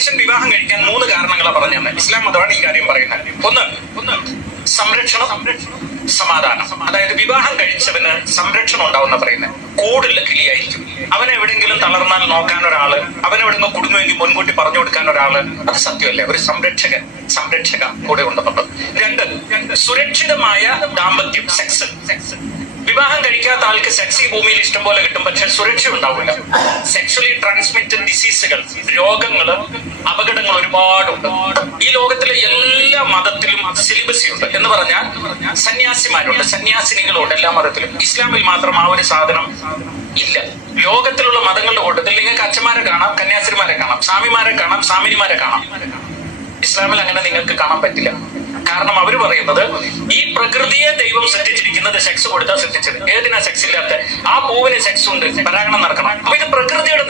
മനുഷ്യൻ വിവാഹം കഴിക്കാൻ 3 കാരണങ്ങളാണ് പറഞ്ഞത്. ഇസ്ലാം മതമാണ് ഈ കാര്യം പറയുന്നത്. ഒന്ന് സംരക്ഷണം, സമാധാനം. അതായത് വിവാഹം കഴിച്ചവന് സംരക്ഷണം ഉണ്ടാവുന്ന പറയുന്നത്. കൂടുതൽ കിളിയായിരിക്കും. അവനെവിടെങ്കിലും തളർന്നാൽ നോക്കാൻ ഒരാള്, അവനെവിടെങ്കിലും കുടുങ്ങുമെങ്കിൽ മുൻകൂട്ടി പറഞ്ഞു കൊടുക്കാൻ ഒരാള്. അത് സത്യമല്ലേ? ഒരു സംരക്ഷക കൂടെ ഉണ്ടെന്നുണ്ട്. 2 സുരക്ഷിതമായ ദാമ്പത്യം, സെക്സ്. വിവാഹം കഴിക്കാത്ത ആൾക്ക് സെക്സ് ഈ ഭൂമിയിൽ ഇഷ്ടം പോലെ കിട്ടും, പക്ഷെ സുരക്ഷ ഉണ്ടാവില്ല. സെക്ഷലി ട്രാൻസ്മിറ്റഡ് ഡിസീസുകൾ, രോഗങ്ങള്, അപകടങ്ങൾ ഒരുപാടുണ്ട്. ഈ ലോകത്തിലെ എല്ലാ മതത്തിലും സിലിബസി ഉണ്ട്. എന്ന് പറഞ്ഞാൽ സന്യാസിമാരുണ്ട്, സന്യാസിനികളുണ്ട് എല്ലാ മതത്തിലും. ഇസ്ലാമിൽ മാത്രം ആ ഒരു സാധനം ഇല്ല. ലോകത്തിലുള്ള മതങ്ങളുടെ കൂട്ടത്തിൽ നിങ്ങൾക്ക് അച്ഛന്മാരെ കാണാം, കന്യാസ്ത്രീമാരെ കാണാം, സ്വാമിമാരെ കാണാം, സ്വാമിനിമാരെ കാണാം. ഇസ്ലാമിൽ അങ്ങനെ നിങ്ങൾക്ക് കാണാൻ പറ്റില്ല. കാരണം അവർ പറയുന്നത് ഈ പ്രകൃതിയെ ദൈവം സൃഷ്ടിച്ചിരിക്കുന്നത് സെക്സ് കൊടുത്താൽ സൃഷ്ടിച്ചത്. ഏതിനാ സെക്സ് ഇല്ലാത്ത? ആ പൂവിന് സെക്സ് ഉണ്ട്, പരാഗണം നടക്കണം. അപ്പൊ ഇത് പ്രകൃതിയുടെ